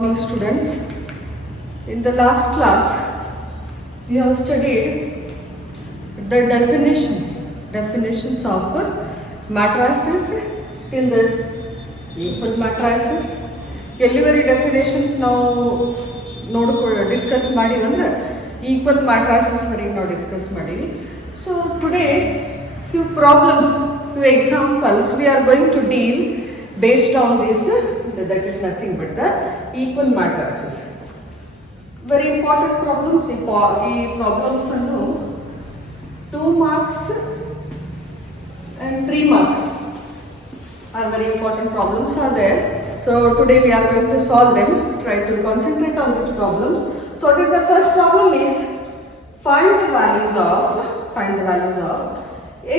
Morning students, in the last class we have studied the definitions of matrices till the equal matrices. ಎಲ್ಲಿವರೆಗೆ definitions ನಾವು discuss ಮಾಡಿವಿ ಅಂದ್ರೆ equal matrices ವರೆಗೆ ನಾವು discuss ಮಾಡೀವಿ. So today few problems, few examples we are going to deal based on this, that is nothing but the equal matrices. Very important problems. ಈ problems ಅನ್ನು 2 marks and 3 marks are very important problems are there. So today we are going to solve them. Try to concentrate on these problems. So what is the first problem is find the values of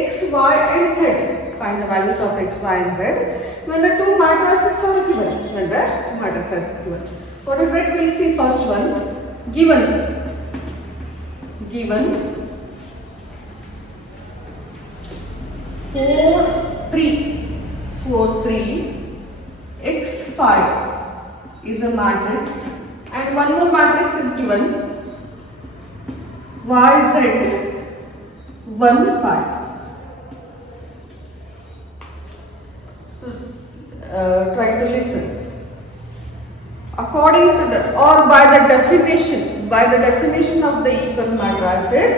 x, y and z. Find the values of x, y and z when the two matrices are given. What is that? We'll see first one. Given 4 3 x 5 is a matrix and one more matrix is given y z 1 5. Try to listen. According to the or by the definition of the equal matrices,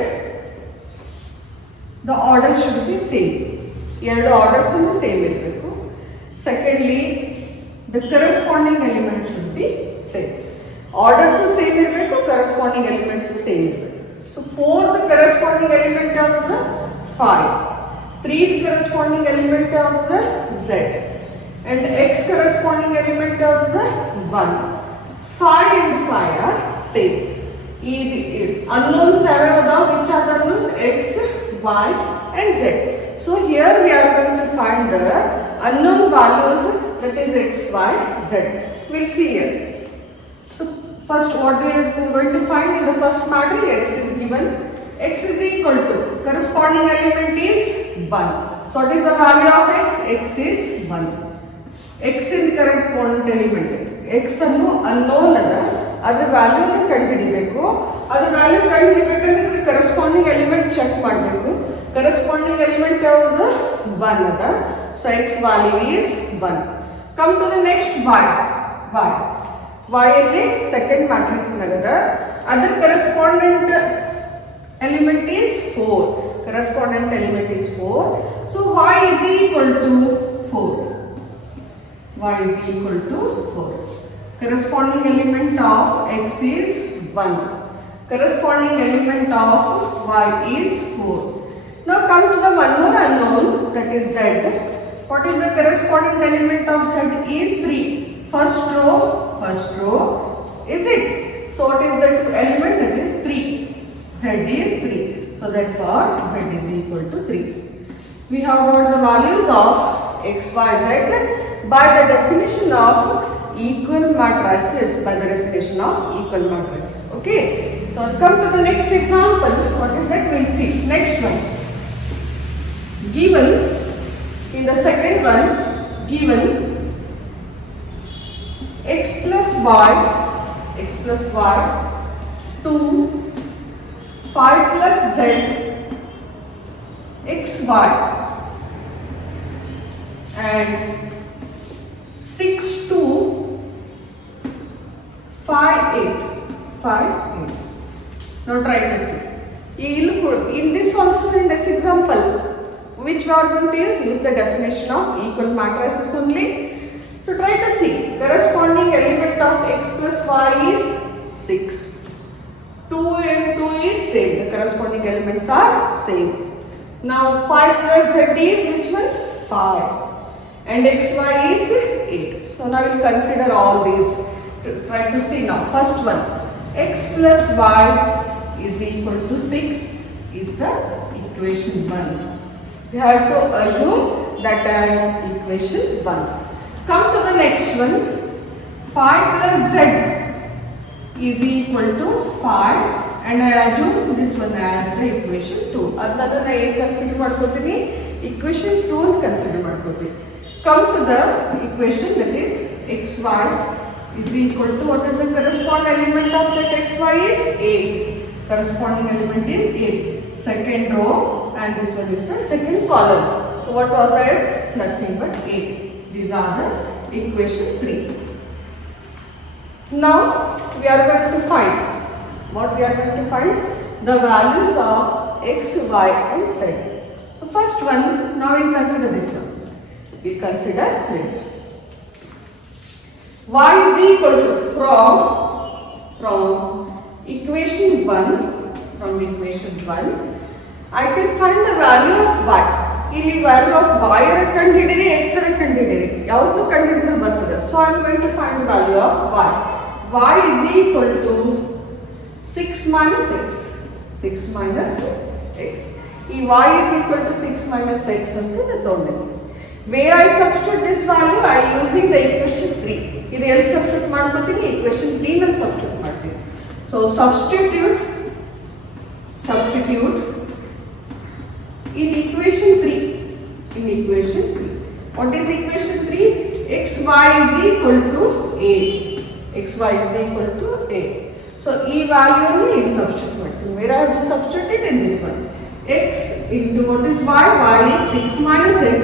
the order should be same. ಎರಡು orders ಅನ್ನು same ಇರಬೇಕು. Secondly the corresponding element should be same. Orders same ಇರಬೇಕು, corresponding elements same ಇರಬೇಕು. So 4 the corresponding element of the 5, 3 the corresponding element of the z and x corresponding element of the 1. 5 and 5 are same. Unknowns which are the unknowns? X, y and z. So here we are going to find the unknown values, that is x, y, z. We'll see here. So first what we are going to find in the first matrix, x is given. X is equal to corresponding element is 1. So what is the value of x? X is 1. x in corresponding element. x ಅನ್ನು unknown ಅದ, ಅದರ value ಕಂಡುಹಿಡಿಬೇಕು. ಅದರ value ಕಂಡುಹಿಡಿಬೇಕಂದ್ರೆ corresponding element check ಮಾಡಬೇಕು. Corresponding element ಯಾವುದು? 1 ಅದ. So x value is 1. Come to the next y ಅಲ್ಲಿ ಸೆಕೆಂಡ್ ಮ್ಯಾಟ್ರಿಕ್ಸ್ ನಗದ, ಅದರ correspondent element is 4. Correspondent element is 4. So y is equal to 4. y is equal to 4. Corresponding element of x is 1. Corresponding element of y is 4. Now come to the one more unknown, that is z. What is the corresponding element of z? Is 3. First row is it? So what is the element? That is 3. Z is 3. So therefore z is equal to 3. We have got the values of x, y, z by the definition of equal matrices. Okay, so come to the next example. What is that? We'll see. Next one. Given in the second one, given x plus y 2 5 plus z xy and 6 2 5 8. Now try to see. In this also, in this example, which we are going to use the definition of equal matrices only. So try to see. Corresponding element of x plus y is 6. 2 and 2 is same. The corresponding elements are same. Now 5 plus z is which one? 5. And xy is 8. So now we'll consider all these. Try to see now. First one, x plus y is equal to 6 is the equation 1. We have to assume that as equation 1. Come to the next one. 5 plus z is equal to 5 and I assume this one as the equation 2. Another I consider ಮಾಡ್ಕೊತೀನಿ, equation 2 consider ಮಾಡ್ಕೊತೀನಿ. Come to the equation, that is xy is equal to, what is the corresponding element of that xy is 8. Corresponding element is 8. Second row, and this one is the second column. So what was that? Nothing but 8. These are the equation 3. Now we are going to find, what we are going to find? The values of x, y and z. So first one, now we will consider this one. We consider this. Y is equal to, from equation 1, I can find the value of y. ಇಲ್ಲಿ value of y ಕಂಡಿಡಿರಿ, x ಕಂಡಿಡಿರಿ, ಯಾವುದು ಕಂಡಿಡಿದ್ರು ಬರ್ತದೆ. So I am going to find the value of y. y is equal to 6 minus x. 6 minus x. ಈ y is equal to 6 minus x ಅಂತ ತಗೊಂಡಿದ್ದೀನಿ. Where I substitute this value, I using the equation 3. ಇದು ಎಲ್ಲಿ substitute ಮಾಡ್ಕೊತೀನಿ? equation 3 ನಲ್ಲಿ substitute ಮಾಡ್ತೀನಿ. So substitute in equation 3. What is equation 3? xy is equal to 8. xy is equal to 8. So e value ni substitute ಮಾಡ್ತೀನಿ. Where I have to substitute it in this one. X into what is y? Y is 6 minus x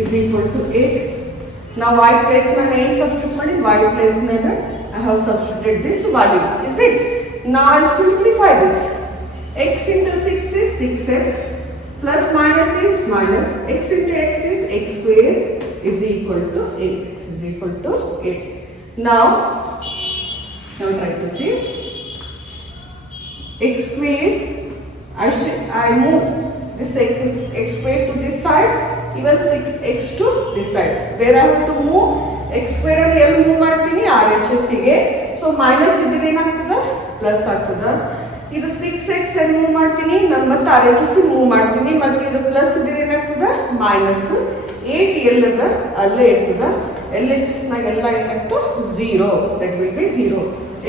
is equal to 8. Now y place na name substitute ಮಾಡಿ, y place na I have substituted this value. Is it? Now I will simplify this. X into 6 is 6x. Plus minus is minus, x into x is x square is equal to 8. Now try to see. X square, I move this x square to this side, even 6x to this side. Where I have to move x square and L move ಮಾಡ್ತೀನಿ RHS ಗೆ. So minus ಇದ್ರೆ ಏನಾಗ್ತದೆ? Plus ಆಗ್ತದೆ. ಇದು 6x ಅಲ್ಲಿ move ಮಾಡ್ತೀನಿ, ನಾನು ಮತ್ತೆ RHS ಮೂವ್ ಮಾಡ್ತೀನಿ, ಮತ್ತೆ ಇದು ಪ್ಲಸ್ ಇದ್ರೆ ಏನಾಗ್ತದೆ? ಮೈನಸ್. 8 ಎಲ್ಲದ ಅಲ್ಲೇ ಇರ್ತದೆ. LHS ನಾಗ ಎಲ್ಲ ಏನಾಗ್ತದೆ? 0. That will be 0.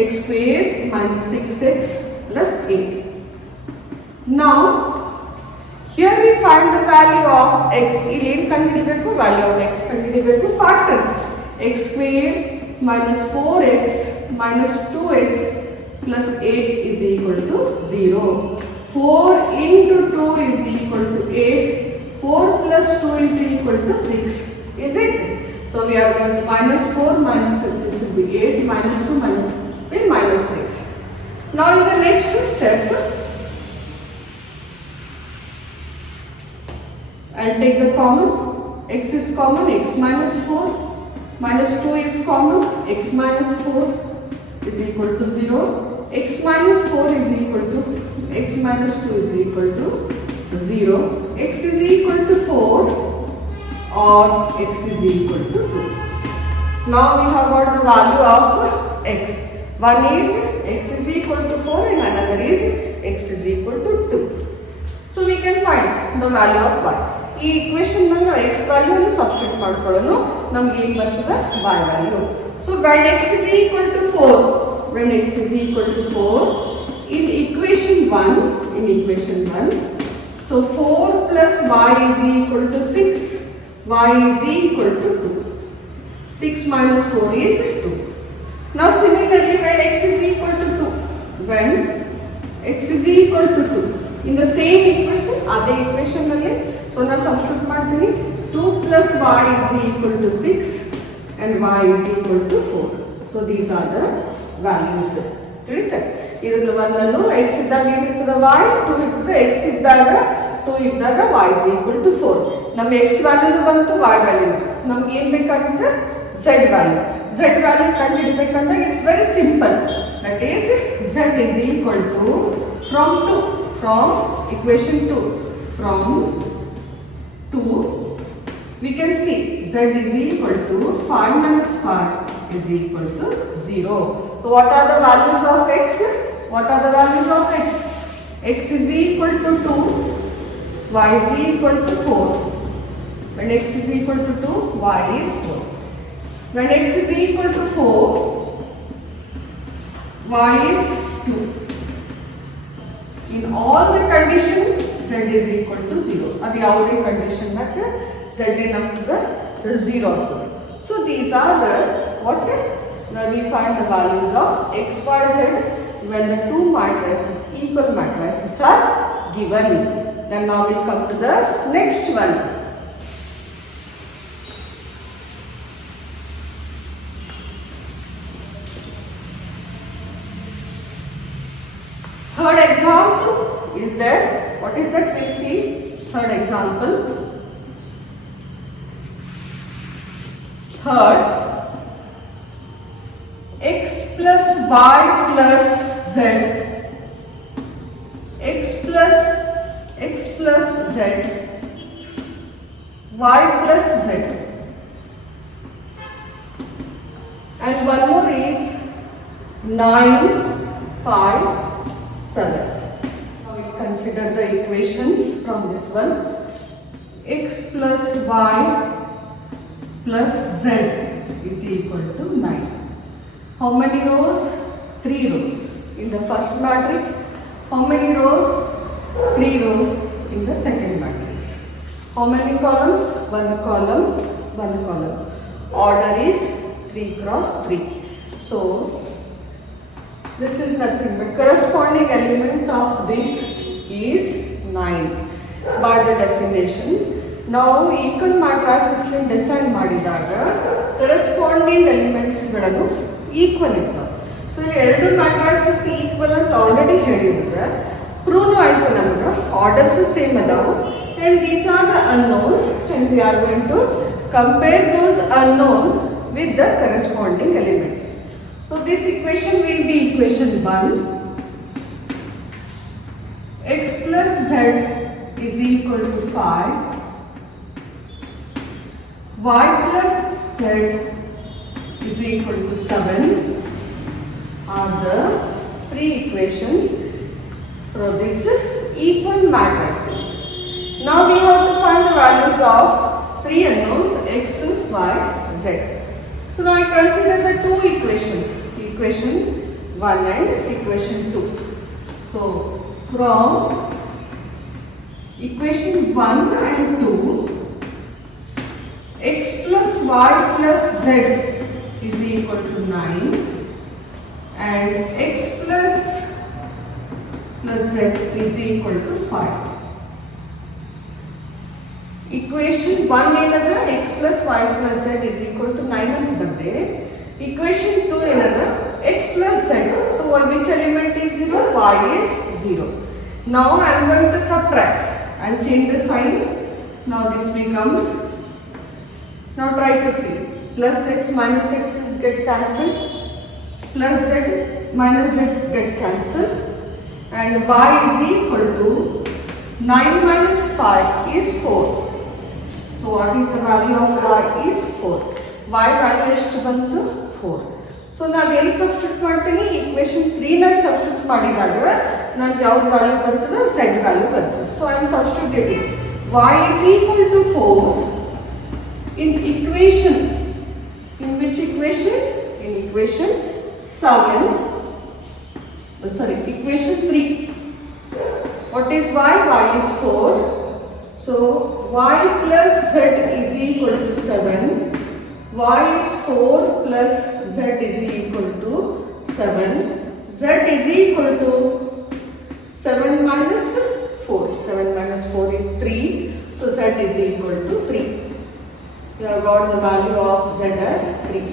x square minus 6x plus 8. Now here we find the value of x. ಇಲ್ಲಿ ಏನು ಕಂಡುಹಿಡಿಯಬೇಕು? ವ್ಯಾಲ್ಯೂ ಆಫ್ x ಕಂಡುಹಿಡಿಯಬೇಕು. Factors x square minus 4x minus 2x plus 8 is equal to 0. 4 into 2 is equal to 8. 4 plus 2 is equal to 6. Is it? So we are going to minus 4 minus this will be 8 minus 2 minus 6. Now in the next step, I'll take the common. X is common, x minus 4 minus 2 is common, x minus 4 is equal to 0. X minus 4 is equal to x minus 2 is equal to 0. X is equal to 4 or x is equal to 2. Now we have got the value of x. One is x is equal to 4 and another is x is equal to 2. So we can find the value of y. ಈ equation ನಲ್ಲಿ ನಾವು x value ಅನ್ನು substitute ಮಾಡ್ಕೊಳ್ಳೋಣ, ನಮಗೆ ಏನು ಬರ್ತದೆ? y value. So when x is equal to 4, in equation 1, so 4 plus y is equal to 6, y is equal to 2. 6 minus 4 is 2. Now similarly when x is equal to 2, in the same equation, other equation ನಲ್ಲಿ so now substitute ಮಾಡ್ತೀನಿ. 2 plus y is equal to 6 and y is equal to 4. So these are the values. ತಿಳಿಯುತ್ತೆ? ಇದನ್ನು ಒಂದನ್ನು x ಇದ್ದಾಗ ಏನಿರ್ತದೆ? y. 2 ಇರ್ತದೆ x ಇದ್ದಾಗ, 2 ಇದ್ದಾಗ y is equal to 4. ನಮ್ಮ x ವ್ಯಾಲ್ಯೂ ಬಂತು, y ವ್ಯಾಲ್ಯೂ. ನಮ್ಗೆ ಏನು ಬೇಕಾಗುತ್ತೆ? z value. z ವ್ಯಾಲ್ಯೂ ಕಂಡುಹಿಡಿಬೇಕಂದ್ರೆ it's very simple. That is z is equal to from equation 2, from 2 we can see z is equal to 5 minus 5 is equal to 0. So what are the values of x? X is equal to 2, y is equal to 4. When x is equal to 2, y is 4. When x is equal to 4, y is 2. In all the condition z is equal to 0. ಅದು ಯಾವುದೇ condition ದಾಗ z ಏನಾಗ್ತದೆ? 0 ಆಗ್ತದೆ. So these are the what Now we find the values of x, y, z when the two matrices, equal matrices are given. Then now we come to the next one. Third example is there. What is that? We'll see. Third example. Third, x plus y plus z, x plus z, y plus z, and one more is 9, 5, 7. Now we consider the equations from this one. X plus y plus z is equal to 9. How many rows? 3 rows. In the first matrix, how many rows? 3 rows in the second matrix. How many columns? 1 column, 1 column. Order is 3 cross 3. So, this is nothing but corresponding element of this is 9 by the definition. ನಾವು equal matrix define ಮಾಡಿದಾಗ corresponding ಎಲಿಮೆಂಟ್ಸ್ಗಳನ್ನು equal ಇರ್ತವೆ. So ಇಲ್ಲಿ ಎರಡು matrices equal ಅಂತ already ಹೇಳಿದ್ರೆ prove ಆಯಿತು ನಮಗೆ. ಆರ್ಡರ್ಸು ಸೇಮ್ ಅದಾವು and these are the unknowns and we are going to compare those unknown with the corresponding elements. So this equation will be equation 1. x plus z is equal to 5. Y plus z is equal to 7 are the 3 equations for this equal matrices. Now we have to find the values of 3 unknowns x, y, z. So now I consider the 2 equations, equation 1 and equation 2. So from equation 1 and 2, x plus y plus z is equal to 9 and x plus z is equal to 5. Equation 1 ಏನದ x plus y plus z is equal to 9 ಅಂತ ಬಂದೆ. Equation 2 ಏನದ x plus z. So which element is 0? Y is 0. Now I am going to subtract and change the signs. Now this becomes, now try to see, plus x minus x is get cancelled, plus z minus z get cancelled, and y is equal to 9 minus 5 is 4. So what is the value of y is 4. Y value ಎಷ್ಟು ಬಂತು 4. So ನಾನು ಎಲ್ಲಿ substitute ಮಾಡ್ತೀನಿ, equation 3ನಾಗ substitute ಮಾಡಿದಾಗ ನನಗೆ ಯಾವ್ದು value ಬರ್ತದೆ, z value ಬರ್ತದೆ. So I am substituting y is equal to 4 in equation, in which equation? In equation 7, equation 3. What is y? Y is 4. So y plus z is equal to 7. Y is 4 plus z is equal to 7. Z is equal to 7 minus 4. 7 minus 4 is 3. So z is equal to 3. You have got the value of z as 3.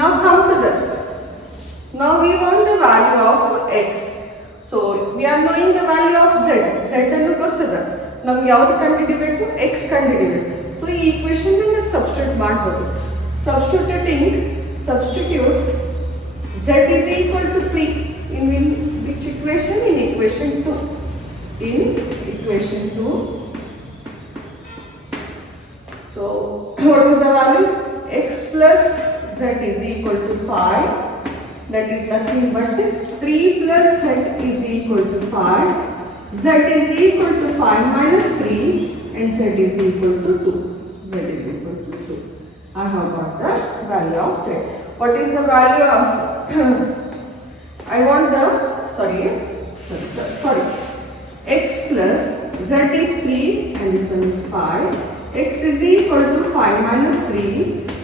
Now come to the, now we want the value of x. So we are knowing the value of z. Z ಅನ್ನು ಗೊತ್ತದೆ. ನಮ್ಗೆ ಯಾವುದು ಕಂಡುಹಿಡಿಬೇಕು, x ಕಂಡುಹಿಡಿಬೇಕು. So ಈ equation ನಾವು substitute ಮಾಡಬಹುದು. Substitute z is equal to 3 in which equation? In equation 2. In equation 2. So what is the value? X plus z is equal to 5. That is nothing but 3 plus z is equal to 5. Z is equal to 5 minus 3 and z is equal to 2. Z is equal to 2. I have got the value of z. What is the value of I want the sorry x plus z is 3 and this one is 5. X is equal to 5 minus 3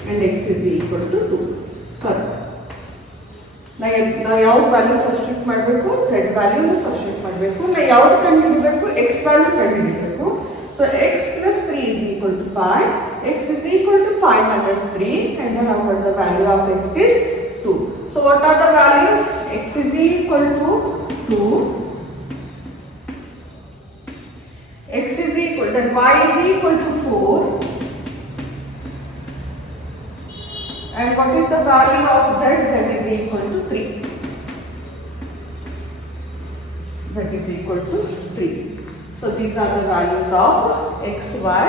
and x is equal to 2. Sorry. ನಾವು ಯಾವ್ದು value substitute ಮಾಡಬೇಕು, Z ವ್ಯಾಲ್ಯೂನ substitute ಮಾಡಬೇಕು. ನಾವು ಯಾವ್ದು ಕಂಡುಹಿಡಿಬೇಕು, X value ಕಂಡುಹಿಡಿಬೇಕು. So X plus 3 is equal to 5, x is equal to 5 minus 3, and I have got the value of x is 2. So what are the values? X is equal to 2, x is equal, then y is equal to 4, and what is the value of z? Z is equal to 3. Z is equal to 3. So these are the values of x, y,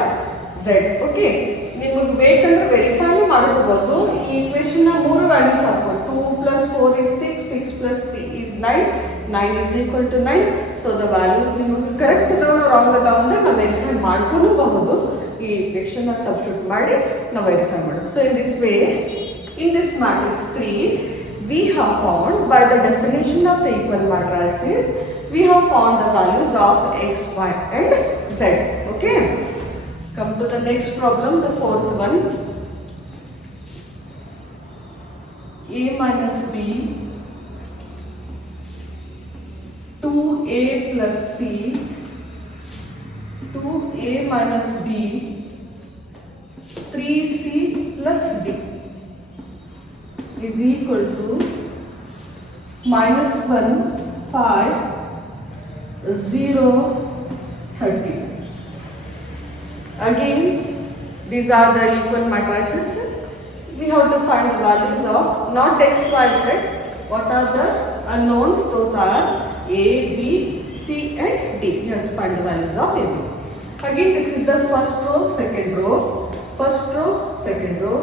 z. Okay. ನಿಮಗೆ ಬೇಕಂದ್ರೆ ವೆರಿಫೈನು ಮಾಡ್ಕೋಬಹುದು. ಈ equation ನ ಮೂರು values ಹಾಕೊಂಡು 2 plus 4 is 6, 6 plus 3 is 9, 9 is equal to 9. So the values ನಿಮಗೆ correct ಇದಾವ wrong ಅದಾವ ಅಂದ್ರೆ ನಾವು ವೆರಿಫೈ ಮಾಡ್ಕೊಬಹುದು. ಈ ಈಕ್ವೇಷನ್ ನ ಸಬ್ಸ್ಟಿಟ್ಯೂಟ್ ಮಾಡಿ ನಾವು ವೆರಿಫೈ ಮಾಡೋದು. So in this way, in this matrix 3, we have found by the definition of the equal matrices, we have found the values of x, y and z. Okay. Come to the next problem, the fourth one. A minus b, 2a plus c, 2a minus b, 3c plus d is equal to minus 1, 5, 0, 30. Again, these are the equal matrices. We have to find the values of not x, y, z. What are the unknowns? Those are a, b, c and d. We have to find the values of a, b, c. Again, this is the first row, second row, first row, second row,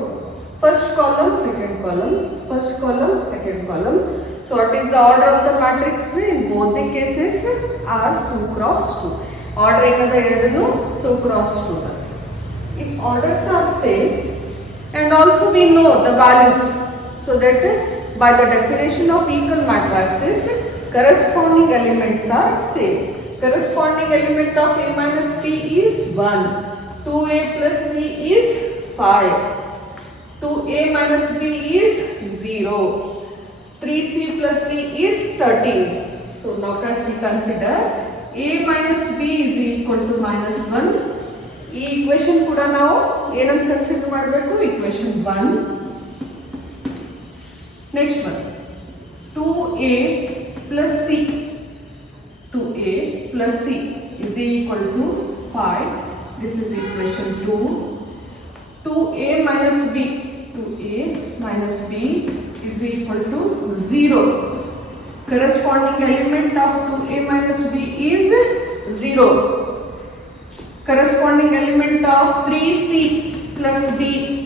first column, second column, first column, second column. So what is the order of the matrix? In both the cases are 2 cross 2. Order ಏನದ ಎರಡನ್ನು 2 cross 2. If orders are same, and also we know the values, so that by the definition of equal matrices, corresponding elements are same. Corresponding element of a minus b is 1, 2a plus c is 5, 2a minus b is 0, 3c plus d is 13. So now can we consider a minus b is equal to minus 1. ಈ equation ಕೂಡ ನಾವು ಏನಂತ consider ಮಾಡಬೇಕು, equation 1. Next one, 2a plus c, 2a plus c is equal to 5. This is equation 2. 2a minus b, 2a minus b is equal to 0. Corresponding element of 2a minus b is 0. Corresponding element of 3c plus d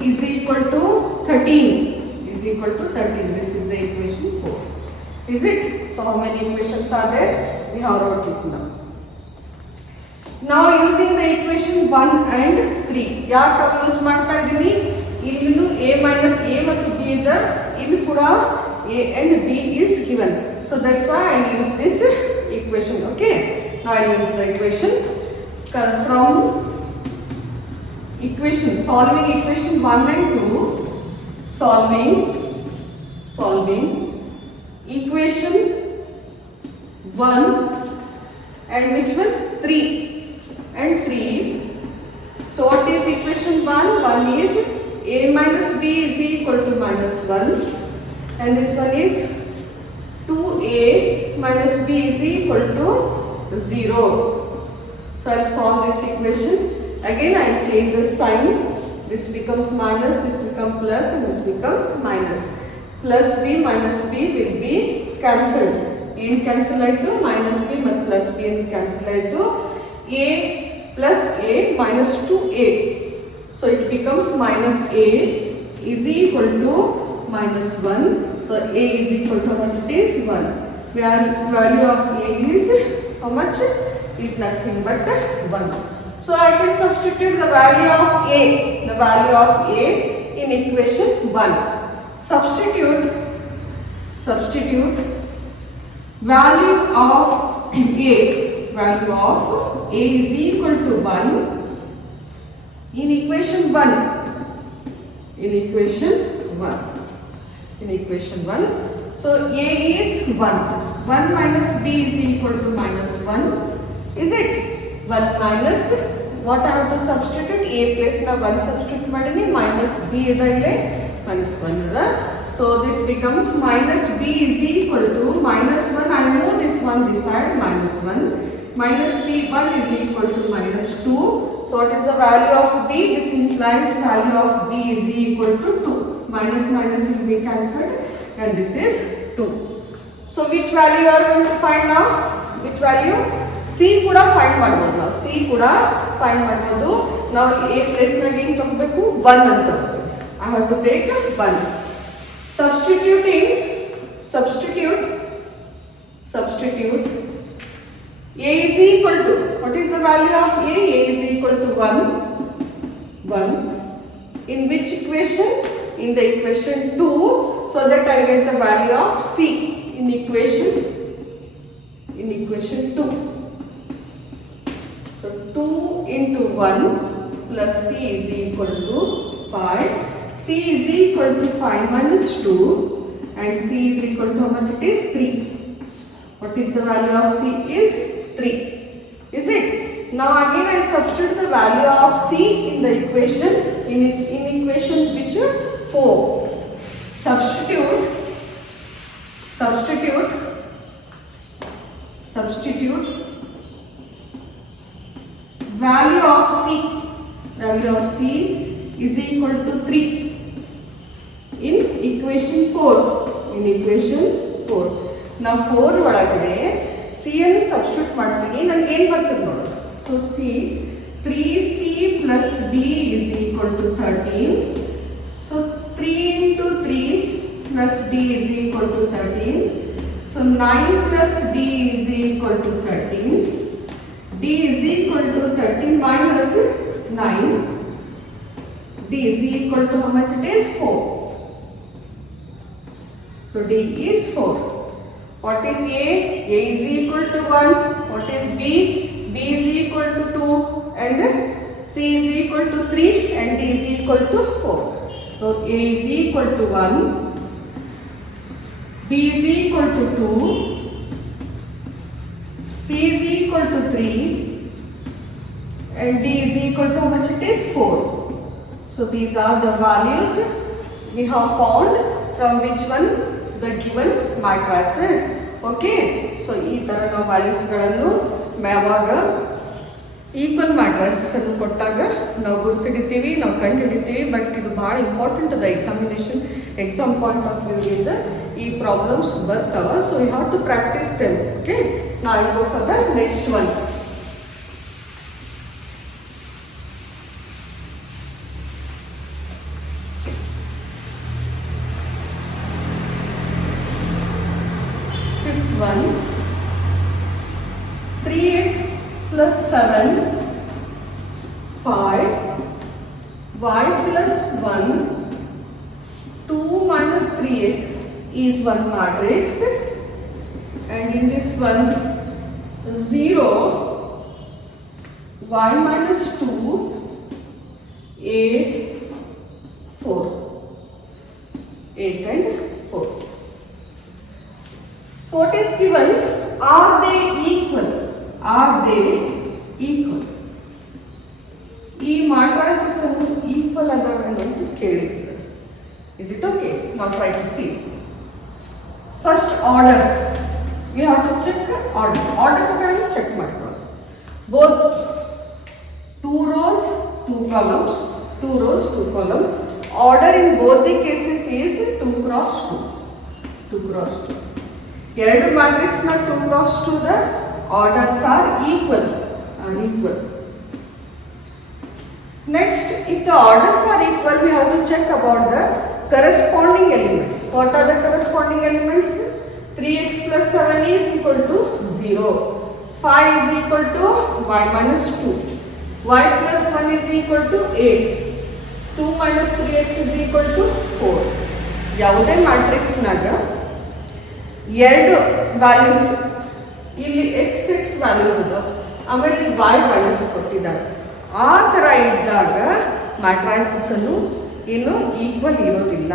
is equal to 13. Is equal to 13. This is the equation 4. Is it? So how many equations are there? We have wrote it now. Now using the equation 1 and 3. ಯಾಕೆ use ಮಾಡ್ತಾ ಇದ್ದೀನಿ? ಇಲ್ಲಿನೂ a minus a ಮತ್ತು b ಇದೆ. ಇಲ್ಲಿ ಕೂಡ a and b is given. So that's why I use this equation. Okay. Now I use the equation from equation, solving equation 1 and 2, solving equation 1 and which one? 3 and 3. So what is equation 1? 1 is a minus b is equal to minus 1, and this one is 2a minus b is equal to 0. So I will solve this equation. Again I will change the signs. This becomes minus, this becomes plus, and this becomes minus. Plus b minus b will be cancelled. In cancel ಆಯಿತು, minus b ಮತ್ತು plus b ಎಂದು cancel ಆಯಿತು. a plus a minus 2a. So it becomes minus a is equal to minus 1. So a is equal to how much it is? 1. Value of a is how much? Is nothing but 1. So I can substitute the value of a in equation 1. Substitute value of a is equal to 1 in equation 1. So A is 1. 1 minus B is equal to minus 1. Is it? 1 minus what I have to substitute? A place na 1 substitute madini minus B ida ille minus 1 ida. So this becomes minus B is equal to minus 1. I move this one this side minus 1. Minus B1 is equal to minus 2. So what is the value of B? This implies value of B is equal to 2. Minus minus will be cancelled and this is 2. So which value you are going to find now? Which value? C kuda find ಮಾಡಬಹುದು ನಾವು. C kuda find ಮಾಡಬಹುದು. ನಾವು A place ನಾಗ ಏನು ತಗೋಬೇಕು? 1 ಅಂತ ತಗೋಬೇಕು. I have to take 1. Substitute A is equal to, what is the value of A? A is equal to 1. In which equation? In the equation 2, so that I get the value of C in equation 2. So 2 into 1 plus C is equal to 5. C is equal to 5 minus 2 and C is equal to how much it is? 3. What is the value of C? Is 3. Is it? Now again I substitute the value of C in the equation, in equation which 4. Substitute value of C is equal to 3 in equation 4. Now 4 ಒಳಗಡೆ C ಅನ್ನು substitute ಮಾಡ್ತೀನಿ. ನನಗೆ ಏನು ಬರ್ತದೆ ನೋಡಿ. So C 3C plus D is equal to 13. So 3 into 3 plus D is equal to 13. So 9 plus D is equal to 13. D is equal to 13 minus 9. D is equal to how much it is? 4. So D is 4. What is A? A is equal to 1. What is B? B is equal to 2 and C is equal to 3 and D is equal to 4. So A is equal to 1, B is equal to 2, C is equal to 3 and D is equal to how much it is? 4. So these are the values we have found from which one? The given matrices. Okay, so ಈ ತರ ನಾವು values ಗಳನ್ನು ಯಾವಾಗ equal matrices ಅನ್ನು ಕೊಟ್ಟಾಗ ನಾವು ಗುರುತಿಡಿತೀವಿ, ನಾವು ಕಂಡುಹಿಡಿತೀವಿ. But ಇದು ಭಾಳ ಇಂಪಾರ್ಟೆಂಟ್ ಅದ ಎಕ್ಸಾಮ್ ಪಾಯಿಂಟ್ ಆಫ್ ವ್ಯೂ ಇಂದ ಈ ಪ್ರಾಬ್ಲಮ್ಸ್ ಬರ್ತಾವ. So you have to practice them. Okay, ನಾ I go for the next one. One 3x plus 7 5 y plus 1 2 minus 3x is one matrix, and in this one 0 y minus 2 8 4 8 and 4. So what is given? Are they equal? ಈ matrices ಅನ್ನು equal ಅದಾವೆ ಅಂತ ಕೇಳಿದ್ರು. Is it okay? Now try to see. First orders. We have to check orders ಗಳನ್ನು check ಮಾಡ್ಕೊಳ್ಳೋದು. Both 2 rows 2 columns, 2 rows 2 column. Order in both the cases is 2 cross 2. 2 cross 2. ಎರಡು matrix ನ 2 cross 2 the orders are equal. Next, if the orders are equal, we have to check about the corresponding elements. What are the corresponding elements? 3x plus 7 is equal to 0. 5 is equal to y minus 2. Y plus 1 is equal to 8. 2 minus 3x is equal to 4. ಯಾವುದೇ matrix ನಾಗ ಎರಡು values, ಇಲ್ಲಿ X values ಅದ, ಆಮೇಲೆ ಇಲ್ಲಿ Y values ಕೊಟ್ಟಿದ್ದಾರೆ. ಆ ಥರ ಇದ್ದಾಗ ಮ್ಯಾಟ್ರೈಸಸ್ ಅನ್ನು ಏನು ಈಕ್ವಲ್ ಇರೋದಿಲ್ಲ.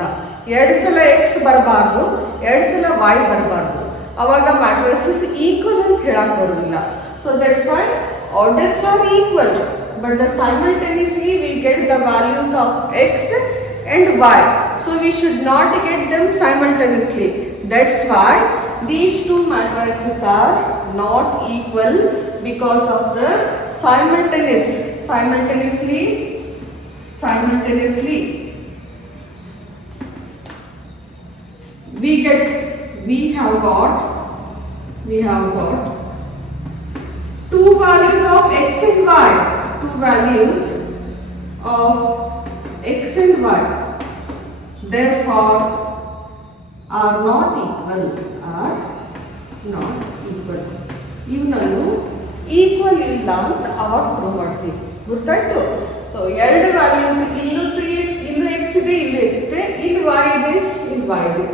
ಎರಡು ಸಲ ಎಕ್ಸ್ ಬರಬಾರ್ದು, ಎರಡು ಸಲ ವೈ ಬರಬಾರ್ದು. ಅವಾಗ ಮ್ಯಾಟ್ರಿಸಸ್ ಈಕ್ವಲ್ ಅಂತ ಹೇಳಕ್ ಬರೋದಿಲ್ಲ. So that's why orders are equal, but the simultaneously we get the values of x and y. So we should not get them simultaneously. That's why these two matrices are not equal because of the simultaneously we have got two values of x and y, two values of x and y, therefore are not equal. ಇವನನ್ನು equal ಇಲ್ಲ ಅಂತ ಅವಾಗ prove ಮಾಡ್ತೀವಿ. ಗೊತ್ತಾಯ್ತು? So ಎರಡು values, ಇಲ್ಲೂ 3x, ಇಲ್ಲೂ x ಇದೆ, ಇಲ್ಲೂ x ಇದೆ, ಇಲ್ಲಿ y ಇದೆ, ಇಲ್ಲಿ y ಇದೆ,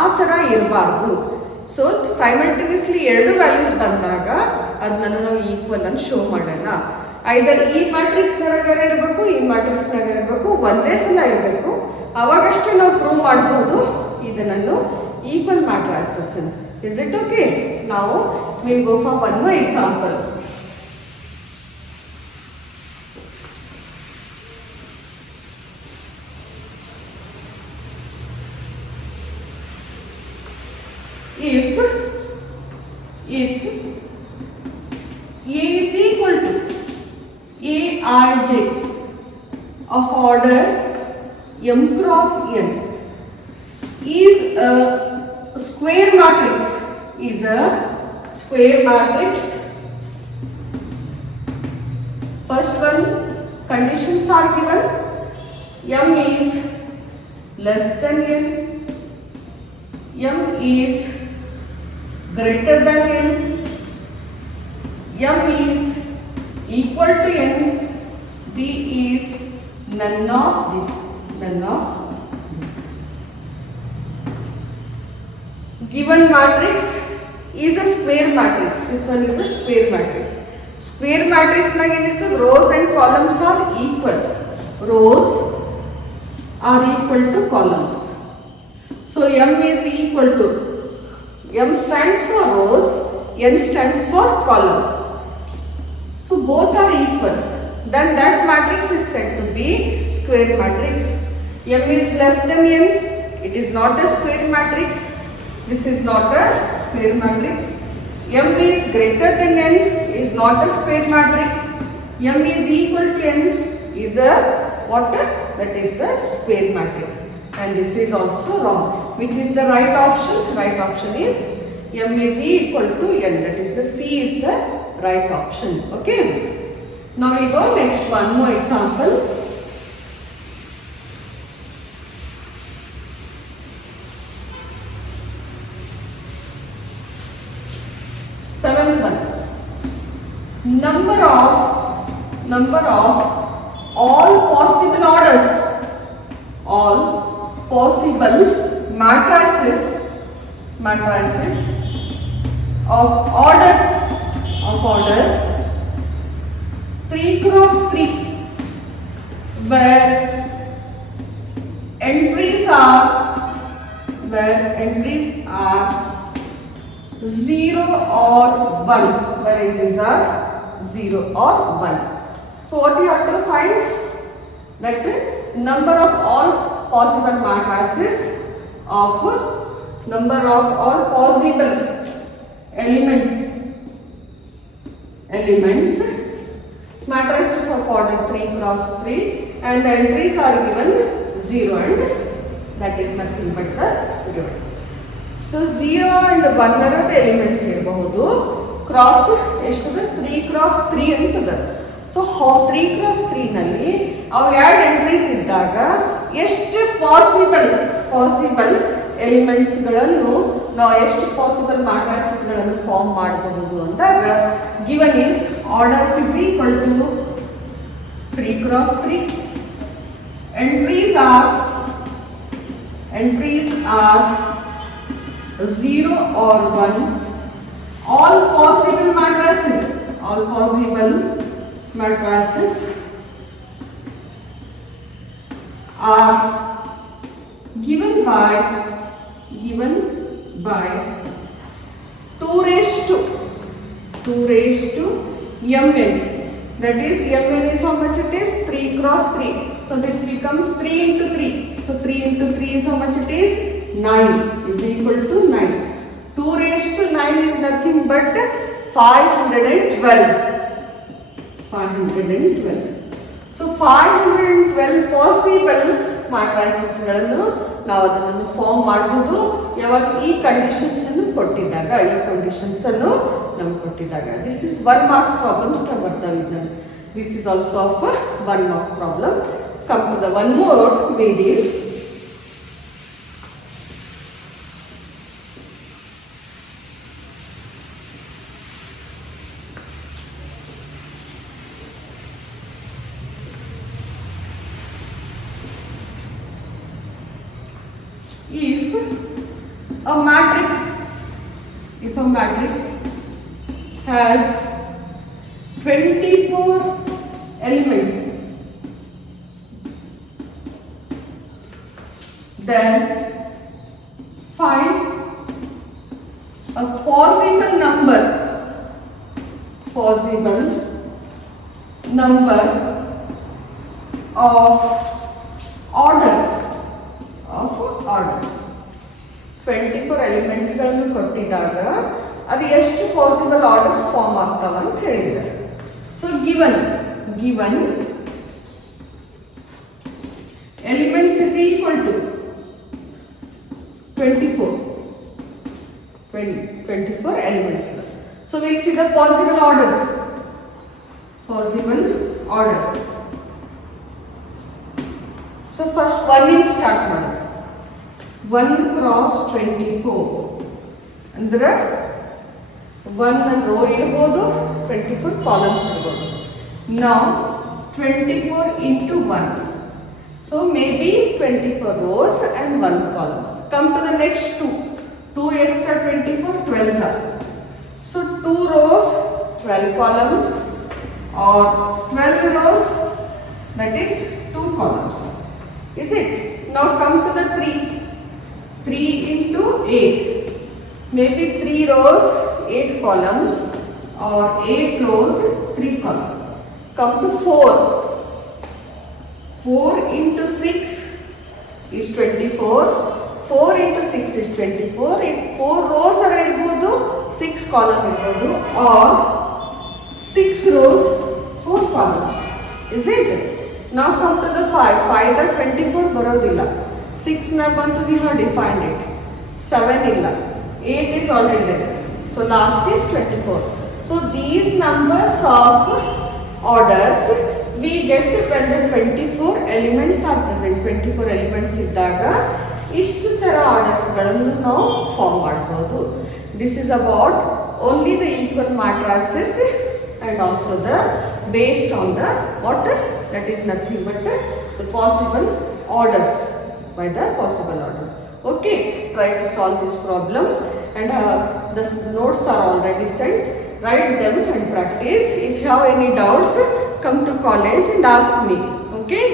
ಆ ಥರ ಇರಬಾರ್ದು. ಸೊ ಸೈಮಲ್ಟೇನಿಯಸ್ಲಿ ಎರಡು ವ್ಯಾಲ್ಯೂಸ್ ಬಂದಾಗ ಅದನ್ನ ನಾವು ಈಕ್ವಲ್ ಅಂತ ಶೋ ಮಾಡೋಣ. ಐದರ್ ಈ ಮ್ಯಾಟ್ರಿಕ್ಸ್ನಾಗ ಇರಬೇಕು, ಈ ಮ್ಯಾಟ್ರಿಕ್ಸ್ನಾಗ ಇರಬೇಕು, ಒಂದೇ ಸಲ ಇರಬೇಕು, ಅವಾಗಷ್ಟೇ ನಾವು ಪ್ರೂವ್ ಮಾಡ್ಬೋದು ಇದನ್ನು ಈಕ್ವಲ್ ಮ್ಯಾಟ್ರಿಸಸ್ ಅಂತ. Is it okay? ನಾವು will go for one more example. If A is equal to Aij of order m cross n is a square matrix, first one conditions are given. M is less than n, M is greater than n, M is equal to n, D is none of this. Given matrix is a square matrix. This one is a square matrix. Square matrix nag enirthe rows and columns are equal. Rows are equal to columns. So M is equal to, M stands for rows, N stands for column. So both are equal. Then that matrix is said to be square matrix. M is less than n, it is not a square matrix. This is not a square matrix. M is greater than n is not a square matrix. M is equal to n is a what? That is the square matrix. And this is also wrong. Which is the right option? Right option is M is equal to n. That is the C is the right option. Okay. Now we go next one more example. Seventh one. Number of all possible orders, all possible matrices of orders 3 cross 3 where entries are 0 or 1, where entries are 0 or 1. So what you have to find? That number of all possible matrices of number of all possible elements matrices of order 3 cross 3 and the entries are given 0 and that is nothing but the given. So 0 and 1 ಇರೋದು elements ಇರಬಹುದು. Cross ಎಷ್ಟದ 3 cross 3 ಅಂತದ. So 3 cross 3 ನಲ್ಲಿ ಅವು ಎರಡು entries ಇದ್ದಾಗ ಎಷ್ಟು possible ಎಲಿಮೆಂಟ್ಸ್ಗಳನ್ನು ನಾವು ಎಷ್ಟು ಪಾಸಿಬಲ್ ಮ್ಯಾಟ್ರಿಸಸ್ಗಳನ್ನು ಫಾರ್ಮ್ ಮಾಡಬಹುದು ಅಂದಾಗ given is orders is equal to 3 cross 3. Entries are 0 or 1. All possible matrices are given by 2 raised to mn. That is, mn is how much it is? 3 cross 3. So this becomes 3 into 3. So 3 into 3 is how much it is? 9 is equal to 9. 2 raised to 9 is nothing but 512. 512. So 512 possible matrices ನಾವು ಅದನ್ನು form ಮಾಡಬಹುದು ಯಾವಾಗ ಈ conditions ಅನ್ನು ಕೊಟ್ಟಿದ್ದಾಗ, ನಮ್ಗೆ ಕೊಟ್ಟಿದ್ದಾಗ. This is 1 marks problems ನಾವು ಬರ್ತಾ ಇದ್ದಾನೆ. This is also of 1 mark problem. Come to the one more medium. If a matrix has 24 elements, then find a possible number of orders. 24 elements ಗಳನ್ನು ಕೊಟ್ಟಿದ್ದಾಗ ಅದು ಎಷ್ಟು ಪಾಸಿಬಲ್ ಆರ್ಡರ್ಸ್ ಫಾರ್ಮ್ ಆಗ್ತಾವ ಅಂತ ಹೇಳಿದ್ದಾರೆ. So given elements is equal to 24 elements. So we'll see the possible orders. So first 1 in start ಮಾಡಿ. 1 cross 24 ಅಂದ್ರೆ 1 rho ಇರ್ಬೋದು, 24 columns ಇರ್ಬೋದು. Now 24 into 1. So maybe 24 rows and 1 columns. Come to the next 2. 2 8s are 24, 12s are. So 2 rows, 12 columns, or 12 rows, that is 2 columns. Is it? Now come to the 3. 3 into 8. Maybe 3 rows, 8 columns, or 8 rows, 3 columns. Come to 4. 4 into 6 is 24. 4 into 6 is 24. If 4 rows are irbodu, 6 columns irbodu, or 6 rows, 4 columns. Is it? Now come to the 5. 5 the 24 barodilla. 6 na bantu, we have defined it. 7 illa. 8 is already there. So last is 24. So these numbers of orders we get when the 24 elements are present. 24 elements ಇದ್ದಾಗ ಇಷ್ಟು ತರ orders ಗಳನ್ನು ನಾವು form ಮಾಡಬಹುದು. This is about only the equal matrices and also the based on the what, that is nothing but the possible orders, by the possible orders. Okay, try to solve this problem, and the notes are already sent. Write them and practice. If you have any doubts, come to college and ask me. Okay.